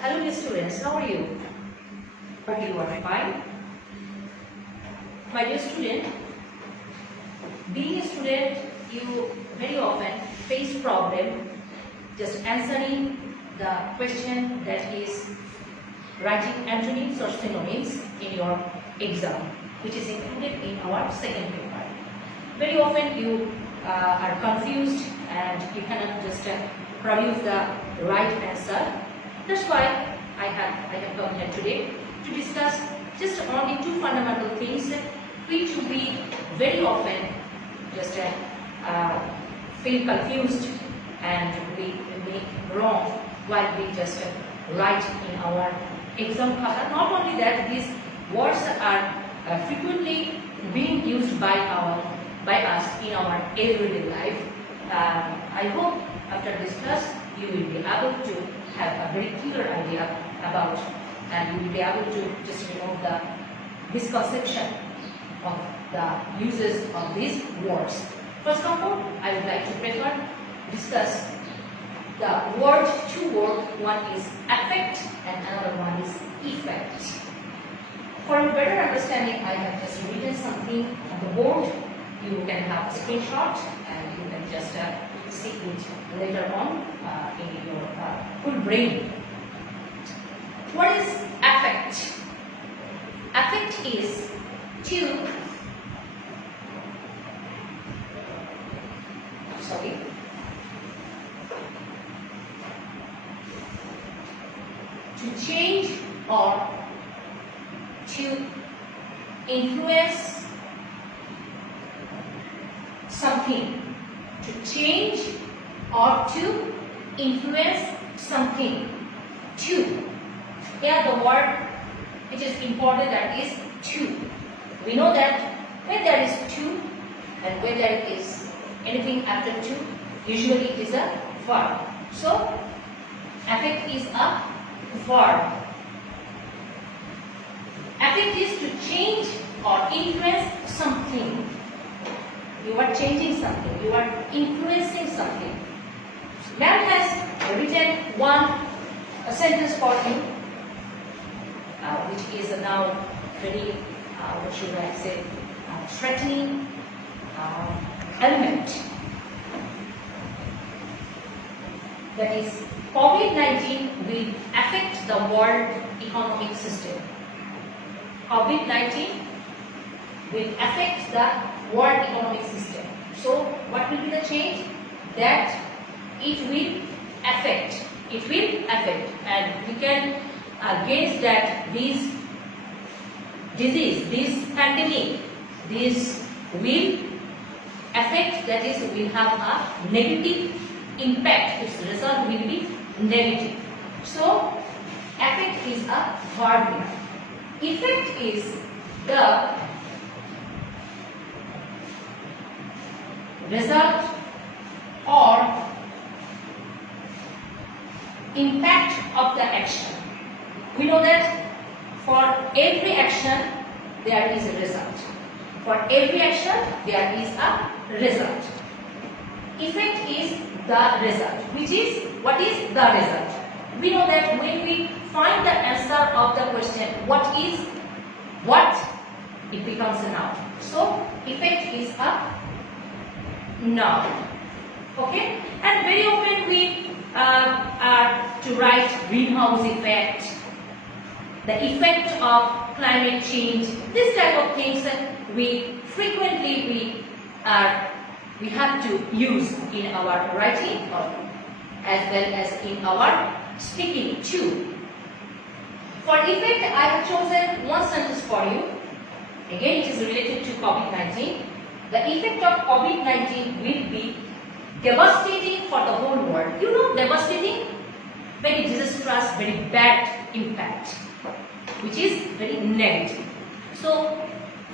Hello dear students, how are you? Hope you are fine. My dear student, being a student, you very often face problem just answering the question that is writing antonyms or synonyms in your exam, which is included in our second paper. Very often you are confused and you cannot just produce the right answer. That's why I have come here today to discuss just only two fundamental things which we very often just feel confused and we make wrong while we just write in our exam paper. Not only that, these words are frequently being used by us in our everyday life. I hope after this class you will be able to have a very clear idea about, and you will be able to just remove the misconception of the uses of these words. First of all, I would like to discuss the two words. One is affect and another one is effect. For a better understanding, I have just written something on the board. You can have a screenshot and you can just see it later on in your full brain. What is affect? Affect is to change or to influence something. To change or to influence something. To. Here the word which is important, that is to. We know that when there is to and when there is anything after to, usually it is a verb. So affect is a verb. Affect is to change or influence something. You are changing something, you are influencing something. Ma'am has written one sentence for you, which is now very, what should I say, threatening element. That is, COVID-19 will affect the world economic system. COVID-19 will affect the world economic system. So, what will be the change? That it will affect. It will affect, and we can gauge that this disease, this pandemic, this will affect. That is, will have a negative impact. Its result will be negative. So, affect is a verb here. Effect is the result or impact of the action. We know that for every action there is a result. For every action there is a result. Effect is the result. Which is, what is the result? We know that when we find the answer of the question, what is what, it becomes a noun. So effect is a noun. Okay? And very often we are to write greenhouse effect, the effect of climate change, this type of things we frequently we have to use in our writing as well as in our speaking too. For effect, I have chosen one sentence for you. Again, it is related to COVID-19. The effect of COVID-19 will be devastating for the whole world. You know, devastating, very disastrous, very bad impact, which is very negative. So,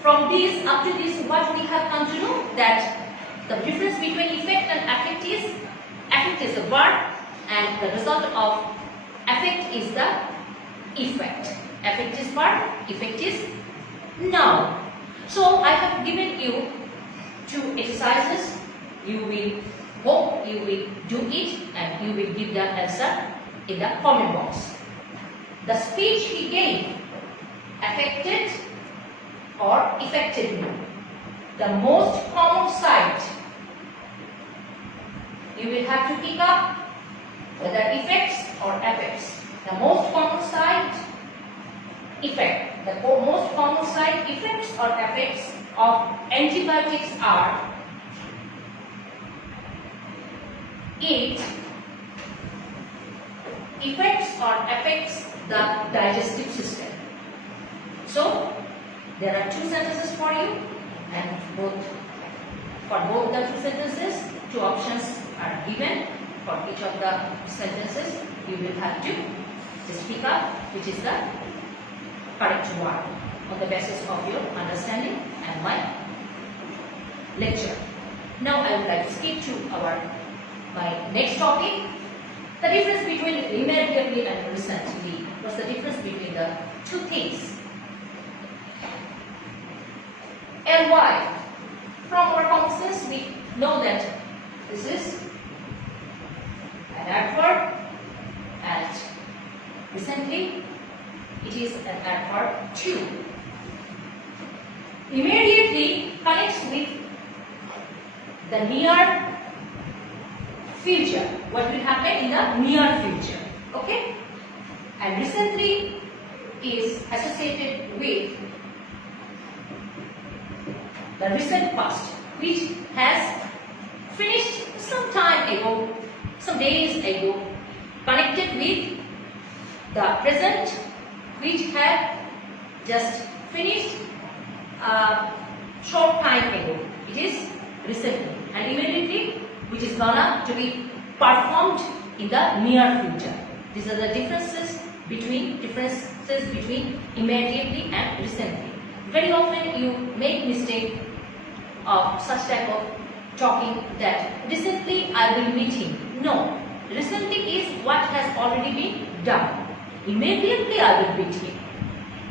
from this up to this, what we have come to know, that the difference between effect and affect is a verb, and the result of affect is the effect. Affect is verb, effect is noun. So I have given you two exercises. You will hope you will do it and you will give the answer in the comment box. The speech he gave affected or affected me. The most common sight. You will have to pick up whether effects or affects. The most common sight, effect. The most common sight, effects or effects of antibiotics are: it affects or affects the digestive system. So there are two sentences for you, and for both the two sentences, two options are given. For each of the sentences, you will have to just pick up which is the correct one on the basis of your understanding and my lecture. Now I would like to skip to my next topic. The difference between immediately and recently. What's the difference between the two things? ly. From our common sense, we know that this is an adverb, and recently it is an adverb too. Immediately connects with the near future. What will happen in the near future? Okay? And recently is associated with the recent past, which has finished some time ago, some days ago, connected with the present, which had just finished a short time ago. It is recently, and immediately, which is gonna to be performed in the near future. These are the differences between immediately and recently. Very often you make mistake of such type of talking that recently I will meet him. No, recently is what has already been done. Immediately I will meet him.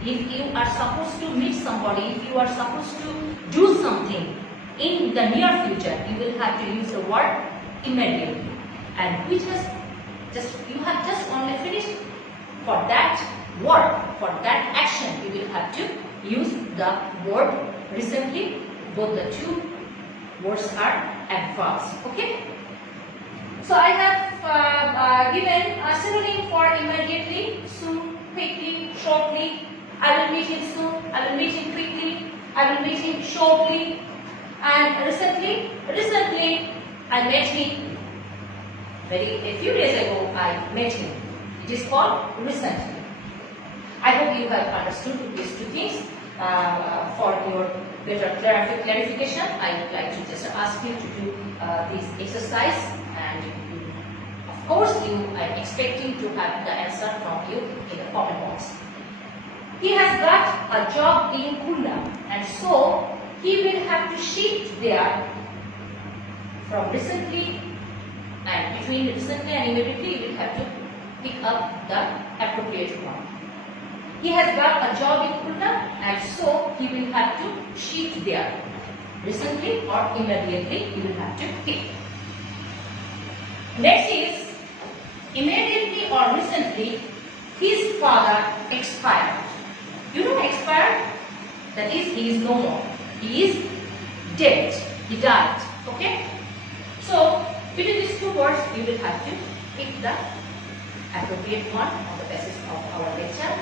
If you are supposed to meet somebody, if you are supposed to do something in the near future, you will have to use the word immediately. And which has you have just only finished. For that word, for that action, you will have to use the word recently. Both the two words are adverbs. Okay. So I have given a synonym for immediately: soon, quickly, shortly. I will meet him soon. I will meet him quickly. I will meet him shortly. And recently I met him. A few days ago I met him. It is called recently. I hope you have understood these two things. For your better clarification, I would like to just ask you to do this exercise, and of course you are expecting to have the answer from you in the comment box. He has got a job in Khulna, and so he will have to shift there from recently, and between recently and immediately you will have to pick up the appropriate one. He has got a job in Khulna, and so he will have to shift there. Recently or immediately you will have to pick. Next is immediately or recently his father expired. You know expired? That is, he is no more. He is dead. He died. Okay? So between these two words you will have to pick the appropriate one on the basis of our lecture.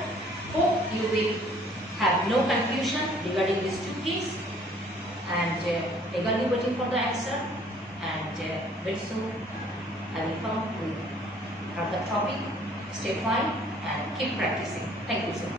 Hope you will have no confusion regarding these two things, and eagerly waiting for the answer, and very soon I will come with another topic. Stay fine and keep practicing. Thank you so much.